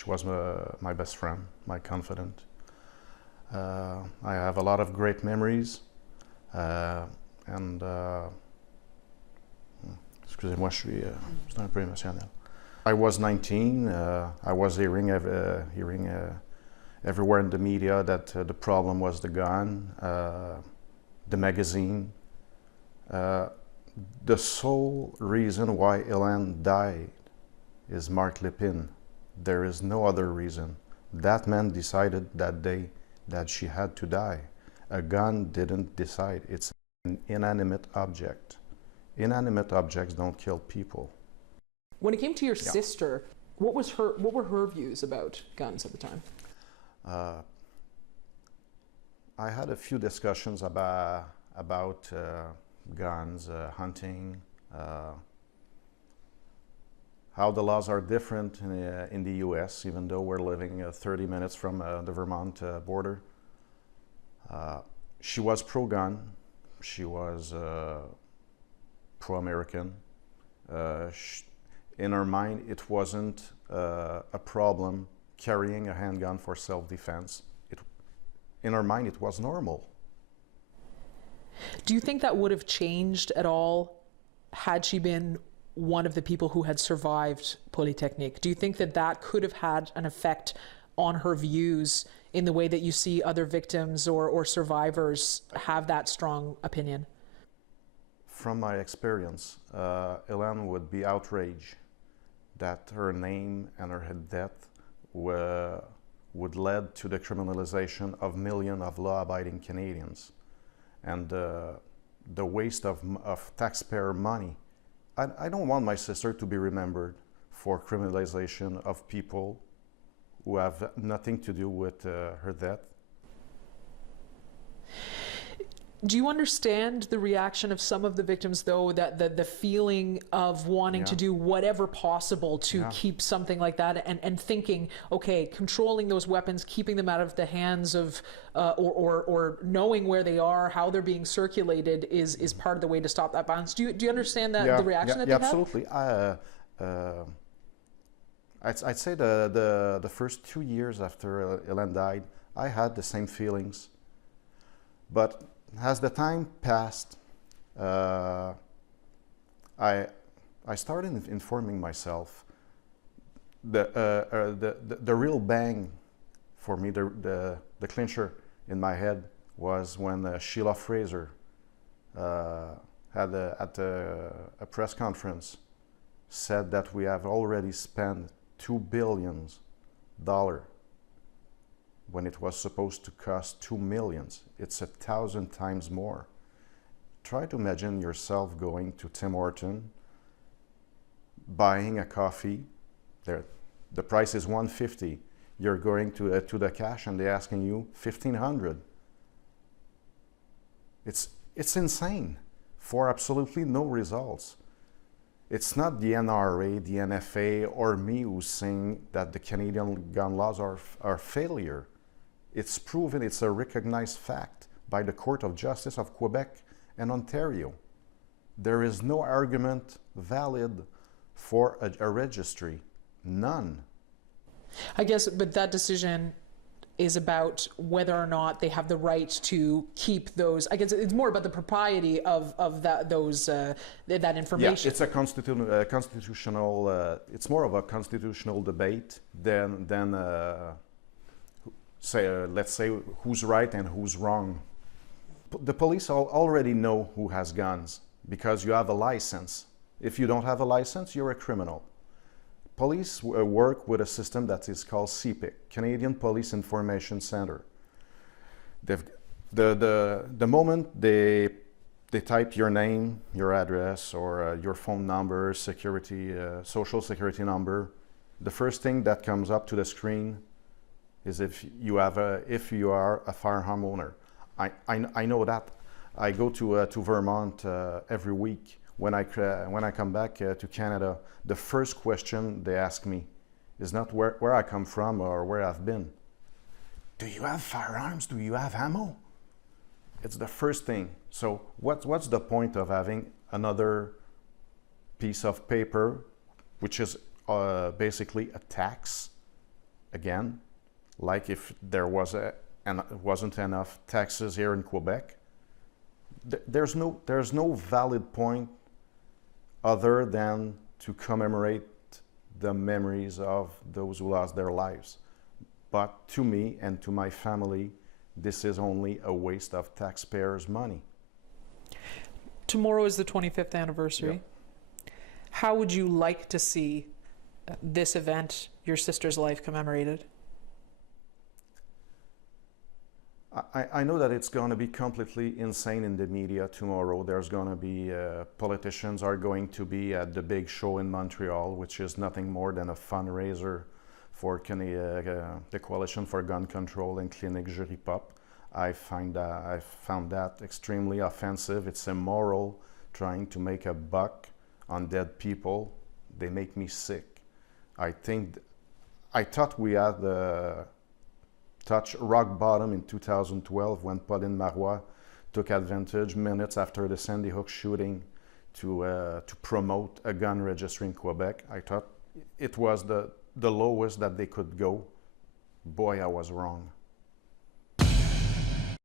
She was my best friend, my confidant. I have a lot of great memories, and excusez-moi, je suis un peu émotionnel. I was 19. I was hearing everywhere in the media that the problem was the gun, the magazine. The sole reason why Hélène died is Marc Lépine. There is no other reason. That man decided that day that she had to die. A gun didn't decide. It's an inanimate object. Inanimate objects don't kill people. When it came to your sister, what were her views about guns at the time? I had a few discussions about guns, hunting, how the laws are different in the US, even though we're living 30 minutes from the Vermont border. She was pro-gun. She was pro-American. In her mind, it wasn't a problem carrying a handgun for self-defense. In her mind, it was normal. Do you think that would have changed at all had she been one of the people who had survived Polytechnique? Do you think that that could have had an effect on her views in the way that you see other victims or survivors have that strong opinion? From my experience, Hélène would be outraged that her name and her death would lead to the criminalization of millions of law-abiding Canadians and the waste of taxpayer money. I don't want my sister to be remembered for criminalization of people who have nothing to do with her death. Do you understand the reaction of some of the victims, though, that the feeling of wanting to do whatever possible to keep something like that and thinking, okay, controlling those weapons, keeping them out of the hands of, or knowing where they are, how they're being circulated is part of the way to stop that violence? Do you understand that the reaction that they have? Absolutely. I'd say the first 2 years after Hélène died, I had the same feelings. But as the time passed, I started informing myself. The real bang for me, the clincher in my head was when Sheila Fraser had at a press conference said that we have already spent $2 billion when it was supposed to cost $2 million. It's 1,000 times more. Try to imagine yourself going to Tim Horton, buying a coffee. The price is $1.50. You're going to the cash and they're asking you $1,500. It's insane for absolutely no results. It's not the NRA, the NFA, or me who's saying that the Canadian gun laws are failure. It's proven, it's a recognized fact by the Court of Justice of Quebec and Ontario. There is no argument valid for a registry. None. I guess, but that decision is about whether or not they have the right to keep those. I guess it's more about the propriety of that information. Yeah, it's a constitutional. It's more of a constitutional debate than let's say who's right and who's wrong. The police already know who has guns because you have a license. If you don't have a license, you're a criminal. Police work with a system that is called CPIC, Canadian Police Information Center. The moment they type your name, your address, or your phone number, social security number, the first thing that comes up to the screen is if you are a firearm owner. I know that. I go to Vermont every week. When I come back to Canada, the first question they ask me is not where I come from or where I've been. Do you have firearms? Do you have ammo? It's the first thing. So what's the point of having another piece of paper, which is basically a tax again, like if there was wasn't enough taxes here in Quebec, there's no valid point other than to commemorate the memories of those who lost their lives. But to me and to my family, this is only a waste of taxpayers' money. Tomorrow is the 25th anniversary. Yep. How would you like to see this event, your sister's life, commemorated? I know that it's going to be completely insane in the media tomorrow. There's going to be politicians are going to be at the big show in Montreal, which is nothing more than a fundraiser for the Coalition for Gun Control and Clinique Jury Pop. I found that extremely offensive. It's immoral, trying to make a buck on dead people. They make me sick. I thought we had touched rock bottom in 2012 when Pauline Marois took advantage minutes after the Sandy Hook shooting to promote a gun registry in Quebec. I thought it was the lowest that they could go. Boy, I was wrong.